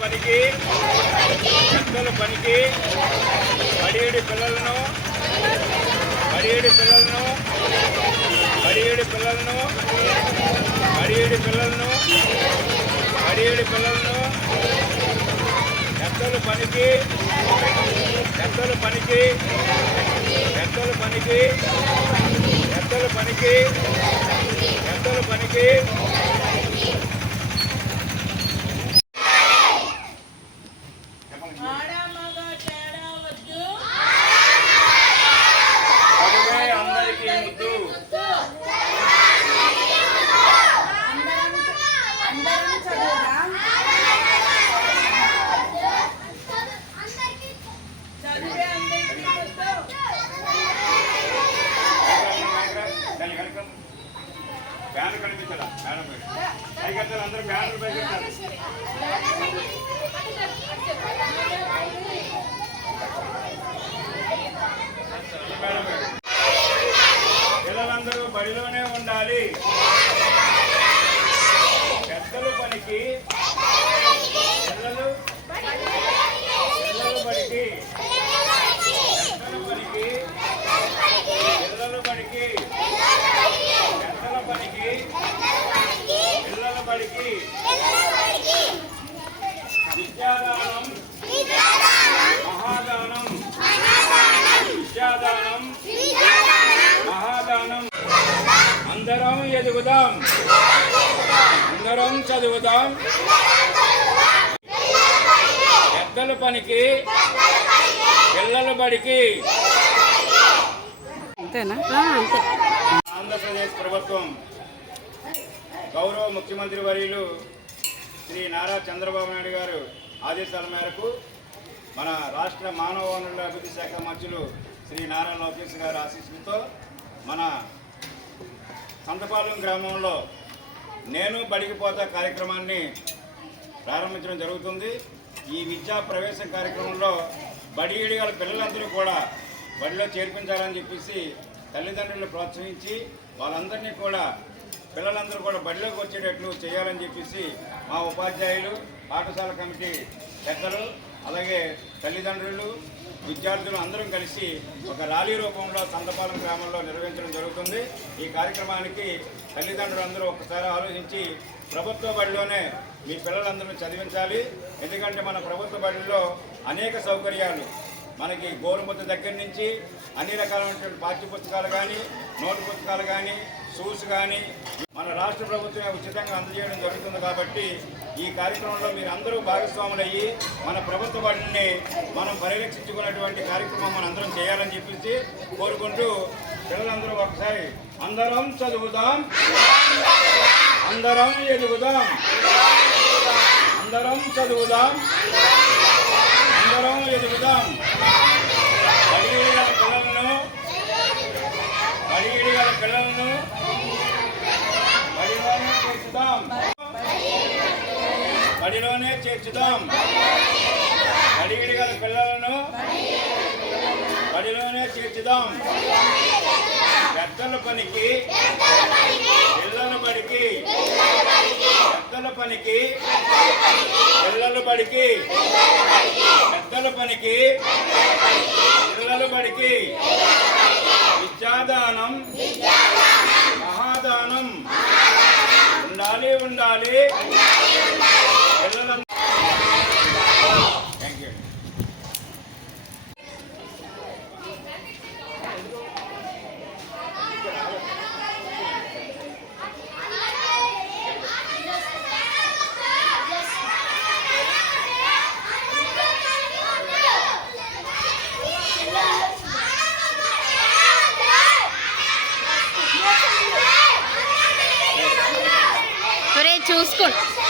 పనికి పెద్దల పనికి బడియేడి పిల్లలను బడియేడి పిల్లలను బడియేడి పిల్లలను బడియేడి పిల్లలను బడియేడి పిల్లలను పెద్దల పనికి పెద్దల పనికి పెద్దల పనికి పెద్దల పనికి పెద్దల పనికి బ్యానర్ కనిపించాలా మేడం పైకెత్తాలి అందరూ బ్యానర్ పైకెత్తాలి పిల్లలందరూ బడిలోనే ఉండాలి పెద్దల పనికి పిల్లలు బడికి పెద్దల పనికి పిల్లలు బడికి పెద్దల పనికి పిల్లల బడికి విద్యాదానం మహాదానం విద్యాదానం మహాదానం అందరం ఎదుగుదాం అందరం చదువుదాం పెద్దల పనికి పిల్లల బడికి అంతేనా? ఆంధ్రప్రదేశ్ ప్రభుత్వం గౌరవ ముఖ్యమంత్రి వర్యులు శ్రీ నారా చంద్రబాబు నాయుడు గారు ఆదేశాల మేరకు మన రాష్ట్ర మానవ వనరుల అభివృద్ధి శాఖ మంత్రులు శ్రీ నారా లోకేష్ గారి ఆశీస్సులతో మన సంతపాలెం గ్రామంలో నేను బడికి పోతా కార్యక్రమాన్ని ప్రారంభించడం జరుగుతుంది. ఈ విద్యా ప్రవేశం కార్యక్రమంలో బడి గల పిల్లలందరూ కూడా బడిలో చేర్పించాలని చెప్పేసి తల్లిదండ్రులను ప్రోత్సహించి వాళ్ళందరినీ కూడా పిల్లలందరూ కూడా బడిలోకి వచ్చేటట్లు చేయాలని చెప్పేసి మా ఉపాధ్యాయులు పాఠశాల కమిటీ పెద్దలు అలాగే తల్లిదండ్రులు విద్యార్థులు అందరం కలిసి ఒక ర్యాలీ రూపంలో సంతపాలెం గ్రామంలో నిర్వహించడం జరుగుతుంది. ఈ కార్యక్రమానికి తల్లిదండ్రులు అందరూ ఒకసారి ఆలోచించి ప్రభుత్వ బడిలోనే మీ పిల్లలందరూ చదివించాలి. ఎందుకంటే మన ప్రభుత్వ బడిలో అనేక సౌకర్యాలు మనకి గోరుముద్ద దగ్గర నుంచి అన్ని రకాలైనటువంటి పాఠ్య పుస్తకాలు కానీ నోటు పుస్తకాలు కానీ షూస్ కానీ మన రాష్ట్ర ప్రభుత్వమే ఉచితంగా అందజేయడం జరుగుతుంది. కాబట్టి ఈ కార్యక్రమంలో మీరు అందరూ భాగస్వాములయ్యి మన ప్రభుత్వ బడిని మనం పరిరక్షించుకున్నటువంటి కార్యక్రమం మనం అందరం చేయాలని చెప్పేసి కోరుకుంటూ పిల్లలందరూ ఒకసారి అందరం చదువుదాం, అందరం ఎదుగుదాం, అందరం చదువుదాం, అందరం ఎదుగుదాం. బడిగల పిల్లలను బడిలోనే చేర్చుదాం, బడిలోనే చేర్చుదాం. బడిగల పిల్లలను బడిలోనే చేర్చుదాం. పెద్దల పనికి పిల్లల బడికి పెద్దల పనికి పిల్లల బడికి పెద్దల పనికి పిల్లల బడికి విద్యాదానం మహాదానం ఉండాలి ఉండాలి పిల్లల. Thank you. చూసుకోండి.